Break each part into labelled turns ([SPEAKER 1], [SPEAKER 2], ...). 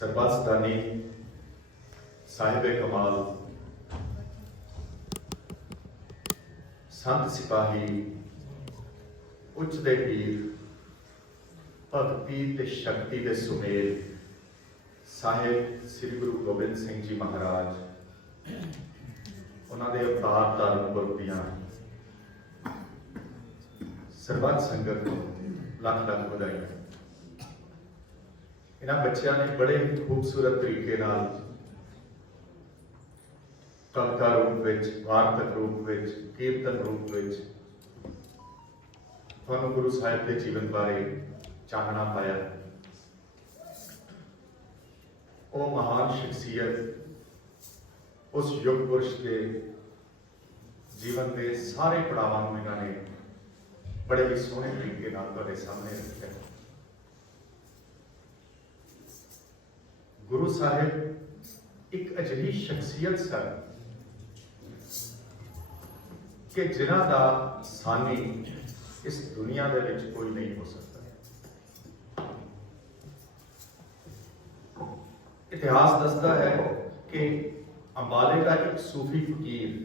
[SPEAKER 1] ਸਰਬਸਤਾਨੀ ਸਾਹਿਬੇ ਕਮਾਲ। ਸੰਤ ਸਿਪਾਹੀ, ਉੱਚ ਦੇ ਪੀਰ, ਭਗਤੀ ਤੇ ਸ਼ਕਤੀ ਦੇ ਸੁਮੇਲ, ਸਾਹਿਬ ਸ੍ਰੀ ਗੁਰੂ ਗੋਬਿੰਦ ਸਿੰਘ ਜੀ ਮਹਾਰਾਜ। ਉਹਨਾਂ ਦੇ ਅਵਤਾਰ ਧਾਰਨ ਗੁਰਪੀਆਂ ਸਰਬੱਤ ਸੰਗਤ ਨੂੰ ਲੱਖ ਲੱਖ ਵਧਾਈਆਂ। ਇਹਨਾਂ ਬੱਚਿਆਂ ਨੇ ਬੜੇ ਹੀ ਖੂਬਸੂਰਤ ਤਰੀਕੇ ਨਾਲ ਕਵਿਤਾ ਰੂਪ ਵਿੱਚ, ਵਾਰਤਕ ਰੂਪ ਵਿੱਚ, ਕੀਰਤਨ ਰੂਪ ਵਿੱਚ ਤੁਹਾਨੂੰ ਗੁਰੂ ਸਾਹਿਬ ਦੇ ਜੀਵਨ ਬਾਰੇ ਚਾਨਣਾ ਪਾਇਆ। ਉਹ ਮਹਾਨ ਸ਼ਖਸੀਅਤ ਉਸ ਯੁੱਗ ਪੁਰਸ਼ ਦੇ ਜੀਵਨ ਦੇ ਸਾਰੇ ਪੜਾਵਾਂ ਨੂੰ ਇਹਨਾਂ ਨੇ ਬੜੇ ਹੀ ਸੋਹਣੇ ਤਰੀਕੇ ਨਾਲ ਤੁਹਾਡੇ ਸਾਹਮਣੇ ਰੱਖਿਆ। ਗੁਰੂ ਸਾਹਿਬ ਇੱਕ ਅਜਿਹੀ ਸ਼ਖਸੀਅਤ ਸਨ ਕਿ ਜਿਨ੍ਹਾਂ ਦਾ ਸਾਨੀ ਇਸ ਦੁਨੀਆ ਦੇ ਵਿੱਚ ਕੋਈ ਨਹੀਂ ਹੋ ਸਕਦਾ। ਇਤਿਹਾਸ ਦੱਸਦਾ ਹੈ ਕਿ ਅੰਬਾਲੇ ਦਾ ਇੱਕ ਸੂਫੀ ਫਕੀਰ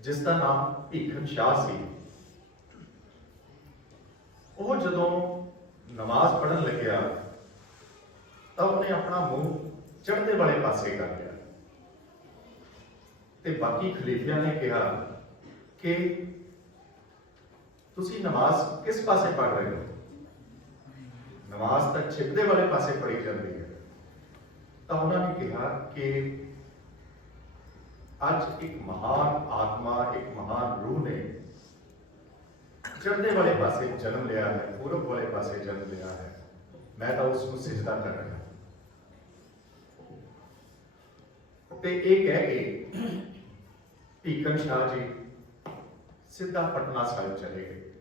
[SPEAKER 1] ਜਿਸ ਦਾ ਨਾਮ ਭੀਖਨ ਸ਼ਾਹ ਸੀ ਉਹ ਜਦੋਂ ਨਮਾਜ਼ ਪੜ੍ਹਨ ਲੱਗਿਆ ਤਾਂ ਉਹਨੇ ਆਪਣਾ ਮੂੰਹ ਚੜ੍ਹਦੇ ਵਾਲੇ ਪਾਸੇ ਕਰ ਲਿਆ ਤੇ ਬਾਕੀ ਖਲੀਫਿਆਂ ਨੇ ਕਿਹਾ ਕਿ ਤੁਸੀਂ ਨਮਾਜ਼ ਕਿਸ ਪਾਸੇ ਪੜ੍ਹ ਰਹੇ ਹੋ ਨਮਾਜ਼ ਤਾਂ ਛਿਪਦੇ ਵਾਲੇ ਪਾਸੇ ਪੜ੍ਹੀ ਜਾਂਦੀ ਹੈ ਤਾਂ ਉਹਨਾਂ ਨੇ ਕਿਹਾ ਕਿ ਅੱਜ ਇੱਕ ਮਹਾਨ ਆਤਮਾ ਇੱਕ ਮਹਾਨ ਰੂਹ ਨੇ ਚੜ੍ਹਦੇ ਵਾਲੇ ਪਾਸੇ ਜਨਮ ਲਿਆ ਹੈ ਪੂਰਬ ਵਾਲੇ ਪਾਸੇ ਜਨਮ ਲਿਆ ਹੈ ਮੈਂ ਤਾਂ ਉਸ ਨੂੰ ਸਿਜਦਾ ਕਰ ਰਿਹਾ ਤੇ ਇਹ ਕਹਿ ਕੇ ਭੀਕਨ ਸ਼ਾਹ ਜੀ ਸਿੱਧਾ ਪਟਨਾ ਸਾਹਿਬ ਚਲੇ ਗਏ।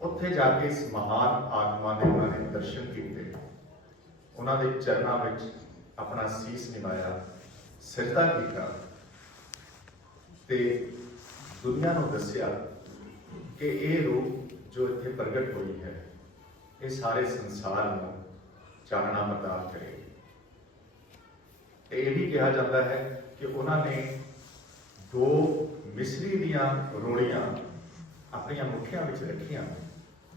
[SPEAKER 1] ਉੱਥੇ ਜਾ ਕੇ ਇਸ ਮਹਾਨ ਆਤਮਾ ਦੇ ਉਹਨਾਂ ਨੇ ਦਰਸ਼ਨ ਕੀਤੇ। ਉਹਨਾਂ ਦੇ ਚਰਨਾਂ ਵਿੱਚ ਆਪਣਾ ਸੀਸ ਨਿਵਾਇਆ, ਸਿਰਦਾ ਕੀਤਾ ਤੇ ਦੁਨੀਆ ਨੂੰ ਦੱਸਿਆ ਕਿ ਇਹ ਰੂਪ ਜੋ ਇੱਥੇ ਪ੍ਰਗਟ ਹੋਈ ਹੈ, ਇਹ ਸਾਰੇ ਸੰਸਾਰ ਨੂੰ ਚਾਨਣਾ ਪ੍ਰਦਾਨ ਕਰੇਗੀ ਤੇ ਇਹ ਵੀ ਕਿਹਾ ਜਾਂਦਾ ਹੈ ਕਿ ਉਹਨਾਂ ਨੇ ਦੋ ਮਿਸਰੀ ਦੀਆਂ ਰੋੜੀਆਂ ਆਪਣੀਆਂ ਮੁੱਠੀਆਂ ਵਿੱਚ ਰੱਖੀਆਂ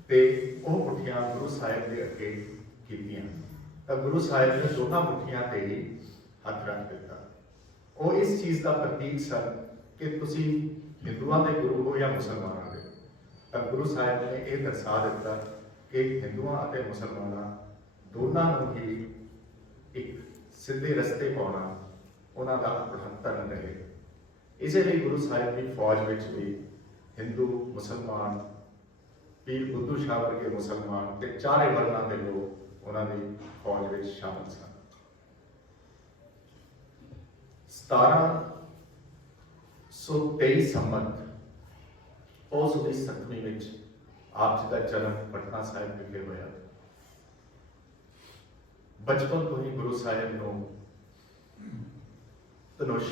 [SPEAKER 1] ਤੇ ਉਹ ਮੁੱਠੀਆਂ ਗੁਰੂ ਸਾਹਿਬ ਦੇ ਅੱਗੇ ਕੀਤੀਆਂ। ਤਾਂ ਗੁਰੂ ਸਾਹਿਬ ਨੇ ਦੋਨਾਂ ਮੁੱਠੀਆਂ ਤੇ ਹੀ ਹੱਥ ਰੱਖ ਦਿੱਤਾ। ਉਹ ਇਸ ਚੀਜ਼ ਦਾ ਪ੍ਰਤੀਕ ਸਨ ਕਿ ਤੁਸੀਂ ਹਿੰਦੂਆਂ ਦੇ ਗੁਰੂ ਹੋ ਜਾਂ ਮੁਸਲਮਾਨਾਂ ਦੇ। ਤਾਂ ਗੁਰੂ ਸਾਹਿਬ ਨੇ ਇਹ ਦਰਸਾ ਦਿੱਤਾ ਕਿ ਹਿੰਦੂਆਂ ਅਤੇ ਮੁਸਲਮਾਨਾਂ ਦੋਨਾਂ ਨੂੰ ਹੀ ਇੱਕ ਸਿੱਧੇ ਰਸਤੇ ਪਾਉਣਾ, ਉਹਨਾਂ ਦਾ ਆਪਣਾ ਧਰਮ ਰਹੇ। ਇਸੇ ਲਈ ਗੁਰੂ ਸਾਹਿਬ ਦੀ ਫੌਜ ਵਿੱਚ ਵੀ ਹਿੰਦੂ, ਮੁਸਲਮਾਨ, ਪੀਰ ਬੁੱਧੂ ਸ਼ਾਹ ਵਰਗੇ ਮੁਸਲਮਾਨ ਤੇ ਚਾਰੇ ਵਰਨਾਂ ਦੇ ਲੋਕ ਉਹਨਾਂ ਦੀ ਫੌਜ ਵਿੱਚ ਸ਼ਾਮਲ ਸਨ। 1723 ਸੰਮਤ ਉਸ ਦੀ ਸਤਵੀਂ ਵਿੱਚ ਆਪ ਜੀ ਦਾ ਜਨਮ ਪਟਨਾ ਸਾਹਿਬ ਵਿਖੇ ਹੋਇਆ। ਬਚਪਨ ਤੋਂ ਹੀ ਗੁਰੂ ਸਾਹਿਬ ਨੂੰ ਧਨੁਸ਼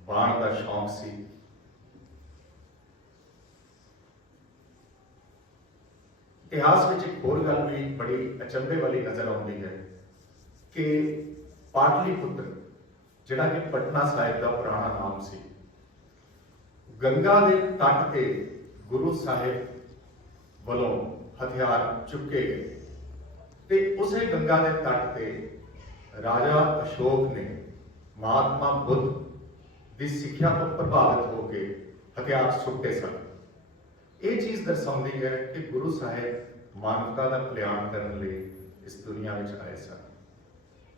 [SPEAKER 1] ਬਾਣ ਦਾ ਸ਼ੌਂਕ ਸੀ। ਇਤਿਹਾਸ ਵਿੱਚ ਇੱਕ ਹੋਰ ਗੱਲ ਵੀ ਬੜੀ ਅਚੰਭੇ ਵਾਲੀ ਨਜ਼ਰ ਆਉਂਦੀ ਹੈ ਕਿ ਪਾਟਲੀਪੁੱਤਰ, ਜਿਹੜਾ ਕਿ ਪਟਨਾ ਸਾਹਿਬ ਦਾ ਪੁਰਾਣਾ ਨਾਮ ਸੀ, ਗੰਗਾ ਦੇ ਤੱਟ ਤੇ ਗੁਰੂ ਸਾਹਿਬ ਵੱਲੋਂ ਹਥਿਆਰ ਚੁੱਕੇ ਗਏ। ਤੇ ਉਸੇ ਗੰਗਾ ਦੇ ਤੱਟ ਤੇ ਰਾਜਾ ਅਸ਼ੋਕ ਨੇ ਮਹਾਤਮਾ ਬੁੱਧ ਦੀ ਸਿੱਖਿਆ ਤੋਂ ਪ੍ਰਭਾਵਿਤ ਹੋ ਕੇ ਹਥਿਆਰ ਸੁੱਟੇ ਸਨ। ਇਹ ਚੀਜ਼ ਦਰਸਾਉਂਦੀ ਹੈ ਕਿ ਗੁਰੂ ਸਾਹਿਬ ਮਾਨਵਤਾ ਦਾ ਕਲਿਆਣ ਕਰਨ ਲਈ ਇਸ ਦੁਨੀਆ ਵਿੱਚ ਆਏ ਸਨ।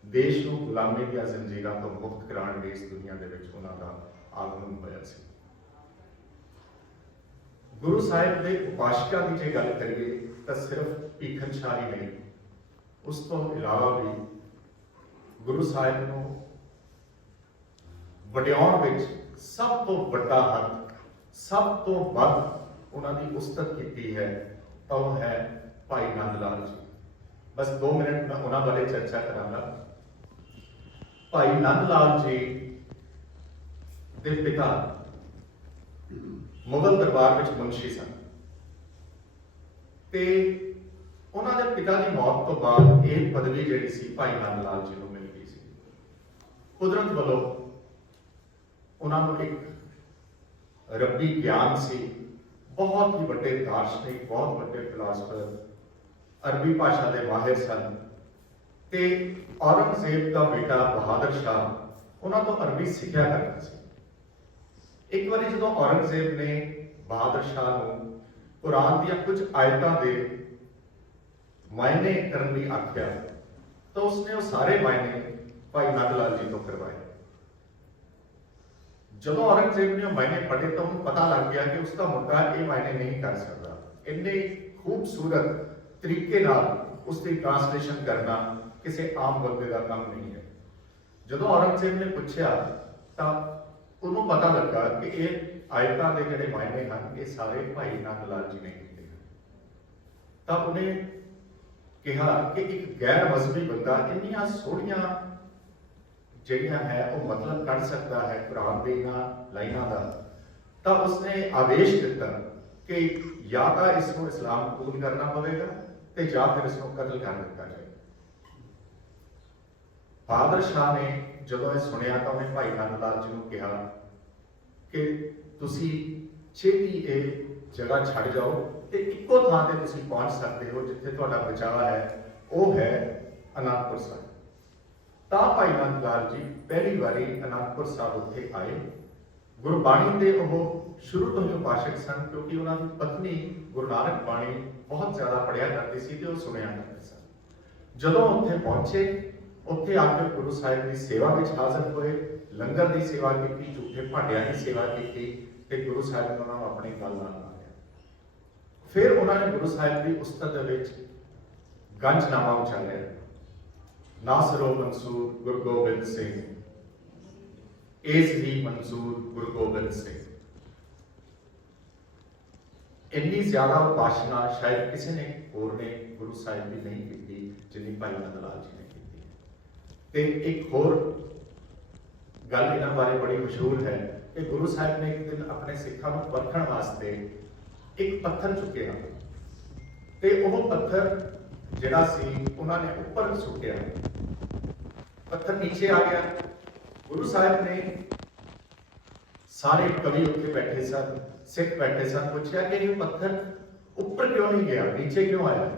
[SPEAKER 1] ਦੇਸ਼ ਨੂੰ ਗੁਲਾਮੀ ਦੀਆਂ ਜ਼ੰਜੀਰਾਂ ਤੋਂ ਮੁਕਤ ਕਰਾਉਣ ਲਈ ਇਸ ਦੁਨੀਆ ਦੇ ਵਿੱਚ ਉਹਨਾਂ ਦਾ ਆਗਮਨ ਹੋਇਆ ਸੀ। ਗੁਰੂ ਸਾਹਿਬ ਦੇ ਉਪਾਸ਼ਕਾਂ ਦੀ ਜੇ ਗੱਲ ਕਰੀਏ ਤਾਂ ਸਿਰਫ ਭੀਖਨ ਸ਼ਾਹ ਨਹੀਂ ਉਸ ਤੋਂ ਇਲਾਵਾ ਵੀ ਗੁਰੂ ਸਾਹਿਬ ਨੂੰ ਵਡਿਆਉਣ ਵਿੱਚ ਸਭ ਤੋਂ ਵੱਡਾ ਹੱਥ, ਸਭ ਤੋਂ ਵੱਧ ਉਹਨਾਂ ਦੀ ਉਸਤਤ ਕੀਤੀ ਹੈ, ਤਾਂ ਉਹ ਹੈ ਭਾਈ ਨੰਦ ਲਾਲ ਜੀ। ਬਸ 2 ਮਿੰਟ ਮੈਂ ਉਹਨਾਂ ਬਾਰੇ ਚਰਚਾ ਕਰਾਂਗਾ। ਭਾਈ ਨੰਦ ਲਾਲ ਜੀ ਦੇ ਪਿਤਾ ਮੁਗਲ ਦਰਬਾਰ ਵਿੱਚ ਮੁਨਸ਼ੀ ਸਨ। ਤੇ ਉਹਨਾਂ ਦੇ ਪਿਤਾ ਦੀ ਮੌਤ ਤੋਂ ਬਾਅਦ ਇਹ ਪਦਵੀ ਜਿਹੜੀ ਸੀ ਭਾਈ ਨੰਦ ਲਾਲ ਜੀ ਨੂੰ ਮਿਲ ਗਈ ਸੀ। ਕੁਦਰਤ ਵੱਲੋਂ ਉਹਨਾਂ ਨੂੰ ਇੱਕ ਰੱਬੀ ਗਿਆਨ ਸੀ। ਬਹੁਤ ਹੀ ਵੱਡੇ ਦਾਰਸ਼ਨਿਕ ਬਹੁਤ ਵੱਡੇ ਫਿਲਾਸਫਰ ਅਰਬੀ ਭਾਸ਼ਾ ਦੇ ਮਾਹਿਰ ਸਨ। ਤੇ ਔਰੰਗਜ਼ੇਬ ਦਾ ਬੇਟਾ ਬਹਾਦਰ ਸ਼ਾਹ ਉਹਨਾਂ ਤੋਂ ਅਰਬੀ ਸਿੱਖਿਆ ਕਰਦਾ ਸੀ। ਇੱਕ ਵਾਰੀ ਜਦੋਂ ਔਰੰਗਜ਼ੇਬ ਨੇ ਬਹਾਦਰ ਸ਼ਾਹ ਨੂੰ ਕੁਰਾਨ ਦੀਆਂ ਕੁਝ ਆਇਤਾਂ ਦੇ ਮਾਇਨੇ ਕਰਨ ਲਈ ਆਖਿਆ ਤਾਂ ਉਸਨੇ ਉਹ ਸਾਰੇ ਮਾਇਨੇ ਭਾਈ ਨੰਦ ਲਾਲ ਜੀ ਤੋਂ ਕਰਵਾਏ ਜਦੋਂ ਔਰੰਗਜ਼ੇਬ ਨੇ ਉਹ ਮਾਇਨੇ ਪੜ੍ਹੇ ਤਾਂ ਉਹਨੂੰ ਪਤਾ ਲੱਗ ਗਿਆ ਕਿ ਉਸ ਦਾ ਮੁੰਡਾ ਇਹ ਮਾਇਨੇ ਨਹੀਂ ਕਰ ਸਕਦਾ ਇੰਨੇ ਖੂਬਸੂਰਤ ਤਰੀਕੇ ਨਾਲ ਉਸ ਦੀ ਟ੍ਰਾਂਸਲੇਸ਼ਨ ਕਰਨਾ ਕਿਸੇ ਆਮ ਬੰਦੇ ਦਾ ਕੰਮ ਨਹੀਂ ਹੈ ਜਦੋਂ ਔਰੰਗਜ਼ੇਬ ਨੇ ਪੁੱਛਿਆ ਤਾਂ ਉਹਨੂੰ ਪਤਾ ਲੱਗਾ ਕਿ ਇਹ ਆਇਤਾਂ ਦੇ ਜਿਹੜੇ ਮਾਇਨੇ ਹਨ ਇਹ ਸਾਰੇ ਭਾਈ ਨੰਦ ਲਾਲ ਜੀ ਨੇ ਕੀਤੇ ਹਨ ਤਾਂ ਉਹਨੇ ਕਿਹਾ ਕਿ ਇੱਕ ਗੈਰ ਮਜ਼ਹਬੀ ਬੰਦਾ ਇੰਨੀਆਂ ਸੋਹਣੀਆਂ ਜਿਹੜੀਆਂ ਹੈ, ਉਹ ਮਤਲਬ ਕੱਢ ਸਕਦਾ ਹੈ ਕੁਰਾਨ ਦੇ ਇਹਨਾਂ ਲਾਈਨਾਂ ਦਾ। ਤਾਂ ਉਸਨੇ ਆਦੇਸ਼ ਦਿੱਤਾ ਕਿ ਜਾਂ ਤਾਂ ਇਸ ਨੂੰ ਇਸਲਾਮ ਕਬੂਲ ਕਰਨਾ ਪਵੇਗਾ ਤੇ ਜਾਂ ਫਿਰ ਇਸ ਨੂੰ ਕਤਲ ਕਰ ਦਿੱਤਾ ਜਾਏਗਾ ਬਹਾਦਰ ਸ਼ਾਹ ਨੇ ਜਦੋਂ ਇਹ ਸੁਣਿਆ ਤਾਂ ਉਹਨੇ ਭਾਈ ਨੰਦ ਲਾਲ ਜੀ ਨੂੰ ਕਿਹਾ ਕਿ ਤੁਸੀਂ ਛੇਤੀ ਇਹ ਜਗ੍ਹਾ ਛੱਡ ਜਾਓ ਤੇ ਇੱਕੋ ਥਾਂ ਤੇ ਤੁਸੀਂ ਪਹੁੰਚ ਸਕਦੇ ਹੋ ਜਿੱਥੇ ਤੁਹਾਡਾ ਬਚਾਅ ਹੈ, ਉਹ ਹੈ ਅਨੰਦਪੁਰ ਸਾਹਿਬ। ਤਾਂ ਭਾਈ ਨੰਦ ਲਾਲ ਜੀ ਪਹਿਲੀ ਵਾਰੀ ਅਨੰਦਪੁਰ ਸਾਹਿਬ ਉੱਥੇ ਆਏ। ਗੁਰਬਾਣੀ ਦੇ ਉਹ ਸ਼ੁਰੂ ਤੋਂ ਹੀ ਪਾਸਕ ਸਨ ਕਿਉਂਕਿ ਉਹਨਾਂ ਦੀ ਪਤਨੀ ਗੁਰੂ ਨਾਨਕ ਬਾਣੀ ਬਹੁਤ ਜ਼ਿਆਦਾ ਪੜਿਆ ਕਰਦੀ ਸੀ ਤੇ ਉਹ ਸੁਣਿਆ ਕਰਦੇ ਸਨ। ਜਦੋਂ ਉੱਥੇ ਪਹੁੰਚੇ, ਉੱਥੇ ਆ ਕੇ ਗੁਰੂ ਸਾਹਿਬ ਦੀ ਸੇਵਾ ਵਿੱਚ ਹਾਜ਼ਰ ਹੋਏ, ਲੰਗਰ ਦੀ ਸੇਵਾ ਕੀਤੀ, ਝੂਠੇ ਭਾਂਡਿਆਂ ਦੀ ਸੇਵਾ ਕੀਤੀ ਤੇ ਗੁਰੂ ਸਾਹਿਬ ਨੇ ਉਹਨਾਂ ਨੂੰ ਆਪਣੀ ਗੱਲ ਨਾਲ ਫਿਰ ਉਹਨਾਂ ਨੇ ਗੁਰੂ ਸਾਹਿਬ ਦੀ ਉਸਤਤ ਦੇ ਵਿੱਚ ਗੰਜਨਾਮਾ ਉਚਾਰਿਆ। ਨਾਸਰੋ ਮਨਸੂਰ ਗੁਰੂ ਗੋਬਿੰਦ ਸਿੰਘ। ਇਸ ਹੀ ਮਨਸੂਰ ਗੁਰੂ ਗੋਬਿੰਦ ਸਿੰਘ। ਇੰਨੀ ਜ਼ਿਆਦਾ ਉਪਾਸ਼ਨਾ ਸ਼ਾਇਦ ਕਿਸੇ ਨੇ ਹੋਰ ਨੇ ਗੁਰੂ ਸਾਹਿਬ ਦੀ ਨਹੀਂ ਕੀਤੀ, ਜਿੰਨੀ ਭਾਈ ਨੰਦ ਲਾਲ ਜੀ ਨੇ ਕੀਤੀ। ਤੇ ਇੱਕ ਹੋਰ ਗੱਲ ਇਹਨਾਂ ਬਾਰੇ ਬੜੀ ਮਸ਼ਹੂਰ ਹੈ ਕਿ ਗੁਰੂ ਸਾਹਿਬ ਨੇ ਇੱਕ ਦਿਨ ਆਪਣੇ ਸਿੱਖਾਂ ਨੂੰ ਪਰਖਣ ਵਾਸਤੇ ਇੱਕ ਪੱਥਰ ਚੁੱਕਿਆ। ਤੇ ਉਹ ਪੱਥਰ ਜਿਹੜਾ ਸੀ, ਉਹਨਾਂ ਨੇ ਉੱਪਰ ਸੁੱਟਿਆ। ਪੱਥਰ ਨੀਚੇ ਆ ਗਿਆ। ਗੁਰੂ ਸਾਹਿਬ ਨੇ ਸਾਰੇ ਕਵੀ ਉੱਥੇ ਬੈਠੇ ਸਨ, ਸਿੱਖ ਬੈਠੇ ਸਨ, ਪੁੱਛਿਆ ਕਿ ਇਹ ਪੱਥਰ ਉੱਪਰ ਕਿਉਂ ਨਹੀਂ ਗਿਆ, ਨੀਚੇ ਕਿਉਂ ਆਇਆ?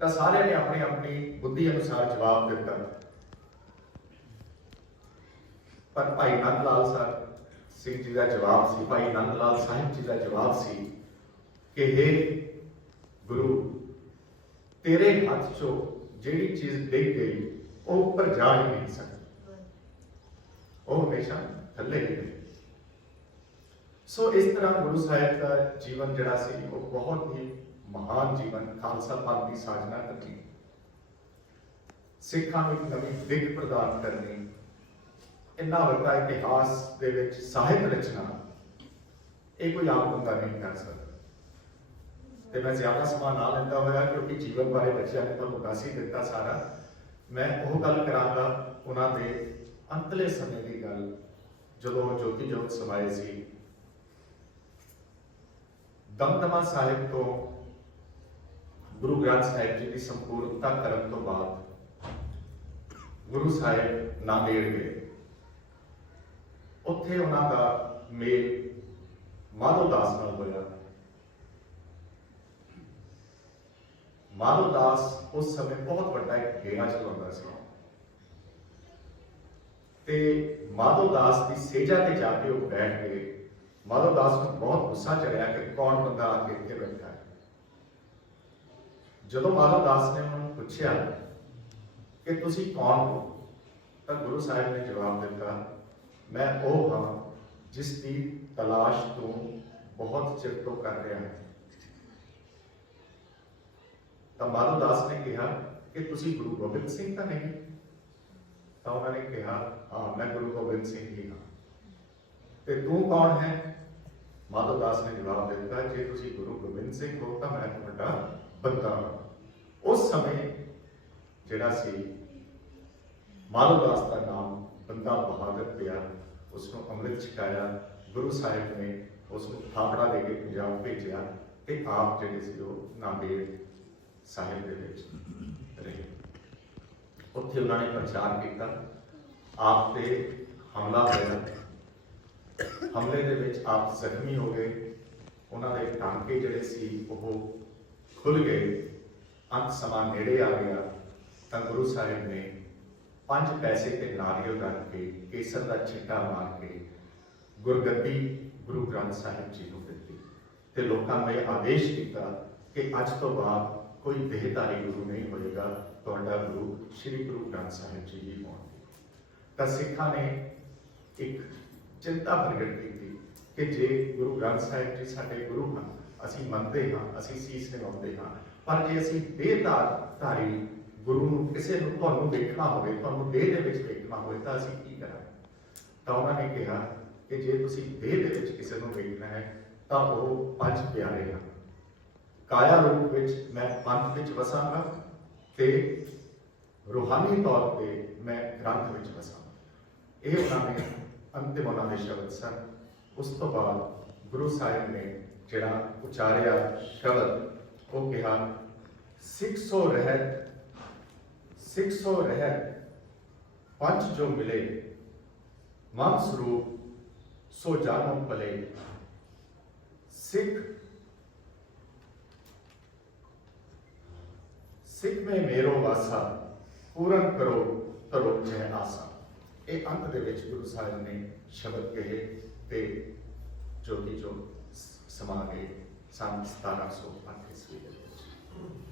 [SPEAKER 1] ਤਾਂ ਸਾਰਿਆਂ ਨੇ ਆਪਣੀ ਆਪਣੀ ਬੁੱਧੀ ਅਨੁਸਾਰ ਜਵਾਬ ਦਿੱਤਾ। ਪਰ ਭਾਈ ਨੰਦ ਲਾਲ ਸਾਹਿਬ ਸਿੰਘ ਜੀ ਦਾ ਜਵਾਬ ਸੀ, ਭਾਈ ਨੰਦ ਲਾਲ ਸਾਹਿਬ ਜੀ ਦਾ ਜਵਾਬ ਸੀ ਕਿ हे ਗੁਰੂ, ਤੇਰੇ ਹੱਥ ਚੋਂ ਜਿਹੜੀ ਚੀਜ਼ ਡਿੱਗ ਗਈ, ਉਹ ਉੱਪਰ ਜਾ ਹੀ ਨਹੀਂ ਸਕਦੀ। ਉਹ ਹਮੇਸ਼ਾ ਥੱਲੇ ਹੀ ਰਹੀ। ਸੋ ਇਸ ਤਰ੍ਹਾਂ ਗੁਰੂ ਸਾਹਿਬ ਦਾ ਜੀਵਨ ਜਿਹੜਾ ਸੀ, ਉਹ ਬਹੁਤ ਹੀ ਮਹਾਨ ਜੀਵਨ, ਖਾਲਸਾ ਪੰਥ ਦੀ ਸਾਜਨਾ ਕਰਨੀ, ਸਿੱਖਾਂ ਨੂੰ ਨਵੀਂ ਦਿੱਖ ਪ੍ਰਦਾਨ ਕਰਨੀ ਇੰਨਾ ਵੱਡਾ ਇਤਿਹਾਸ ਦੇ ਵਿੱਚ, ਸਾਹਿਤ ਰਚਨਾ ਇਹ ਕੋਈ ਆਮ ਬੰਦਾ ਨਹੀਂ ਕਰ ਸਕਦਾ। ਤੇ ਮੈਂ ਜ਼ਿਆਦਾ ਸਮਾਂ ਨਾ ਲੈਂਦਾ ਹੋਇਆ, ਕਿਉਂਕਿ ਜੀਵਨ ਬਾਰੇ ਬੱਚਿਆਂ ਨੇ ਤੁਹਾਨੂੰ ਦੱਸ ਹੀ ਦਿੱਤਾ ਸਾਰਾ। ਮੈਂ ਉਹ ਗੱਲ ਕਰਾਂਗਾ, ਉਹਨਾਂ ਦੇ ਅੰਤਲੇ ਸਮੇਂ ਦੀ ਗੱਲ, ਜਦੋਂ ਜੋਤੀ ਜੋਤ ਸਮਾਏ ਸੀ। ਦਮਦਮਾ ਸਾਹਿਬ ਤੋਂ, ਗੁਰੂ ਗ੍ਰੰਥ ਸਾਹਿਬ ਜੀ ਦੀ ਸੰਪੂਰਨਤਾ ਕਰਨ ਤੋਂ ਬਾਅਦ ਗੁਰੂ ਸਾਹਿਬ ਨਾਂਦੇੜ ਗਏ। ਉੱਥੇ ਉਹਨਾਂ ਦਾ ਮੇਲ ਮਾਧੋ ਦਾਸ ਨਾਲ ਹੋਇਆ। ਮਾਧੋ ਦਾਸ ਉਸ ਸਮੇਂ ਬਹੁਤ ਵੱਡਾ ਇੱਕ ਡੇਰਾ ਚਲਾਉਂਦਾ ਸੀ। ਤੇ ਮਾਧੋ ਦਾਸ ਦੀ ਸੇਜਾ ਤੇ ਜਾ ਕੇ ਉਹ ਬੈਠ ਗਏ। ਮਾਧੋ ਦਾਸ ਨੂੰ ਬਹੁਤ ਗੁੱਸਾ ਚੜਿਆ ਕਿ ਕੌਣ ਬੰਦਾ ਆ ਕੇ ਇੱਥੇ ਬੈਠਾ ਹੈ। ਜਦੋਂ ਮਾਧੋ ਦਾਸ ਨੇ ਉਹਨੂੰ ਪੁੱਛਿਆ ਕਿ ਤੁਸੀਂ ਕੌਣ ਹੋ, ਤਾਂ ਗੁਰੂ ਸਾਹਿਬ ਨੇ ਜਵਾਬ ਦਿੱਤਾ ਮੈਂ ਉਹ ਹਾਂ ਜਿਸ ਦੀ ਤਲਾਸ਼ ਤੂੰ ਬਹੁਤ ਚਿਰ ਤੋਂ ਕਰ ਰਿਹਾ ਹੈ। ਤਾਂ ਮਾਧੋ ਦਾਸ ਨੇ ਕਿਹਾ ਕਿ ਤੁਸੀਂ ਗੁਰੂ ਗੋਬਿੰਦ ਸਿੰਘ ਤਾਂ ਨਹੀਂ? ਤਾਂ ਉਹਨਾਂ ਨੇ ਕਿਹਾ, ਹਾਂ, ਮੈਂ ਗੁਰੂ ਗੋਬਿੰਦ ਸਿੰਘ ਹੀ ਹਾਂ। ਤੇ ਤੂੰ ਕੌਣ ਹੈ? ਮਾਧੋ ਦਾਸ ਨੇ ਜਵਾਬ ਦਿੱਤਾ, ਜੇ ਤੁਸੀਂ ਗੁਰੂ ਗੋਬਿੰਦ ਸਿੰਘ ਹੋ ਤਾਂ ਮੈਂ ਤੁਹਾਡਾ ਬੰਦਾ ਹਾਂ। ਉਸ ਸਮੇਂ ਜਿਹੜਾ ਸੀ ਮਾਧੋ ਦਾਸ ਦਾ ਨਾਮ ਬੰਦਾ ਬਹਾਦਰ ਪਿਆ। ਉਸ ਨੂੰ ਅੰਮ੍ਰਿਤ ਛਕਾਇਆ, ਗੁਰੂ ਸਾਹਿਬ ਨੇ ਉਸ ਨੂੰ ਥਾਪੜਾ ਦੇ ਕੇ ਪੰਜਾਬ ਭੇਜਿਆ ਤੇ ਆਪ ਜਿਹੜੇ ਸੀ ਉਹ ਨਾਂਦੇੜ ਸਾਹਿਬ ਦੇ ਵਿੱਚ ਰਹੇ। ਉੱਥੇ ਉਹਨਾਂ ਨੇ ਪ੍ਰਚਾਰ ਕੀਤਾ। ਆਪ ਤੇ ਹਮਲਾ ਹੋਇਆ। ਹਮਲੇ ਦੇ ਵਿੱਚ ਆਪ ਜ਼ਖਮੀ ਹੋ ਗਏ। ਉਹਨਾਂ ਦੇ ਟਾਂਕੇ ਜਿਹੜੇ ਸੀ ਉਹ ਖੁੱਲ ਗਏ। ਅੰਤ ਸਮਾਂ ਨੇੜੇ ਆ ਗਿਆ। ਤਾਂ ਗੁਰੂ ਸਾਹਿਬ ਨੇ ਪੰਜ ਪੈਸੇ ਤੇ ਨਾਰੀਅਲ ਰੱਖ ਕੇ, ਕੇਸਰ ਦਾ ਛਿੱਟਾ ਮਾਰ ਕੇ, ਗੁਰਗੱਦੀ ਗੁਰੂ ਗ੍ਰੰਥ ਸਾਹਿਬ ਜੀ ਨੂੰ ਦਿੱਤੀ। ਤੇ ਲੋਕਾਂ ਨੂੰ ਇਹ ਆਦੇਸ਼ ਕੀਤਾ ਕਿ ਅੱਜ ਤੋਂ ਬਾਅਦ ਕੋਈ ਦੇਹਧਾਰੀ ਗੁਰੂ ਨਹੀਂ ਹੋਏਗਾ, ਤੁਹਾਡਾ ਗੁਰੂ ਸ੍ਰੀ ਗੁਰੂ ਗ੍ਰੰਥ ਸਾਹਿਬ ਜੀ ਹੀ ਹੋਣਗੇ। ਤਾਂ ਸਿੱਖਾਂ ਨੇ ਇੱਕ ਚਿੰਤਾ ਪ੍ਰਗਟ ਕੀਤੀ ਕਿ ਜੇ ਗੁਰੂ ਗ੍ਰੰਥ ਸਾਹਿਬ ਜੀ ਸਾਡੇ ਗੁਰੂ ਹਨ, ਅਸੀਂ ਮੰਨਦੇ ਹਾਂ, ਅਸੀਂ ਸੀਸ ਨਿਵਾਉਂਦੇ ਹਾਂ, ਪਰ ਜੇ ਅਸੀਂ ਦੇਹਧਾਰ ਧਾਰੀ ਗੁਰੂ ਨੂੰ ਕਿਸੇ ਨੂੰ ਤੁਹਾਨੂੰ ਦੇਖਣਾ ਹੋਵੇ, ਤੁਹਾਨੂੰ ਦੇਹ ਦੇ ਵਿੱਚ ਵੇਖਣਾ ਹੋਵੇ, ਤਾਂ ਅਸੀਂ ਕੀ ਕਰਾਂਗੇ? ਤਾਂ ਉਹਨਾਂ ਨੇ ਕਿਹਾ ਕਿ ਜੇ ਤੁਸੀਂ ਦੇਹ ਦੇ ਵਿੱਚ ਕਿਸੇ ਨੂੰ ਵੇਖਣਾ ਹੈ, ਤਾਂ ਉਹ ਪੰਜ ਪਿਆਰੇ ਹਨ। ਕਾਇਆ ਰੂਪ ਵਿੱਚ ਮੈਂ ਪੰਥ ਵਿੱਚ ਵਸਾਂਗਾ ਤੇ ਰੂਹਾਨੀ ਤੌਰ ਤੇ ਮੈਂ ਗ੍ਰੰਥ ਵਿੱਚ ਵਸਾਂਗਾ। ਇਹ ਉਹਨਾਂ ਨੇ ਅੰਤਿਮ ਉਹਨਾਂ ਦੇ ਸ਼ਬਦ ਸਨ। ਉਸ ਤੋਂ ਬਾਅਦ ਗੁਰੂ ਸਾਹਿਬ ਨੇ ਜਿਹੜਾ ਉਚਾਰਿਆ ਸ਼ਬਦ, ਉਹ ਕਿਹਾ, ਸਿੱਖ ਸੋ ਰਹਿਤ ਸਿੱਖ ਸੋ ਰਹਿਤ ਪੰਜ ਜੋ ਮਿਲੇ ਮਨ ਸਰੂਪ ਸੋ ਜਾਨੋ ਭਲੇ ਸਿੱਖ ਸਿੱਖ ਮੇ ਮੇਰੋ ਵਾਸਾ ਪੂਰਨ ਕਰੋ ਤਰੋ ਜੈ ਆਸਾ ਇਹ ਅੰਤ ਦੇ ਵਿੱਚ ਗੁਰੂ ਸਾਹਿਬ ਨੇ ਸ਼ਬਦ ਕਹੇ ਤੇ ਜੋ ਕਿ ਜੋ ਸ- ਸਮਾ ਗਏ ਸੰਨ 1708 ਈਸਵੀ ਦੇ ਵਿੱਚ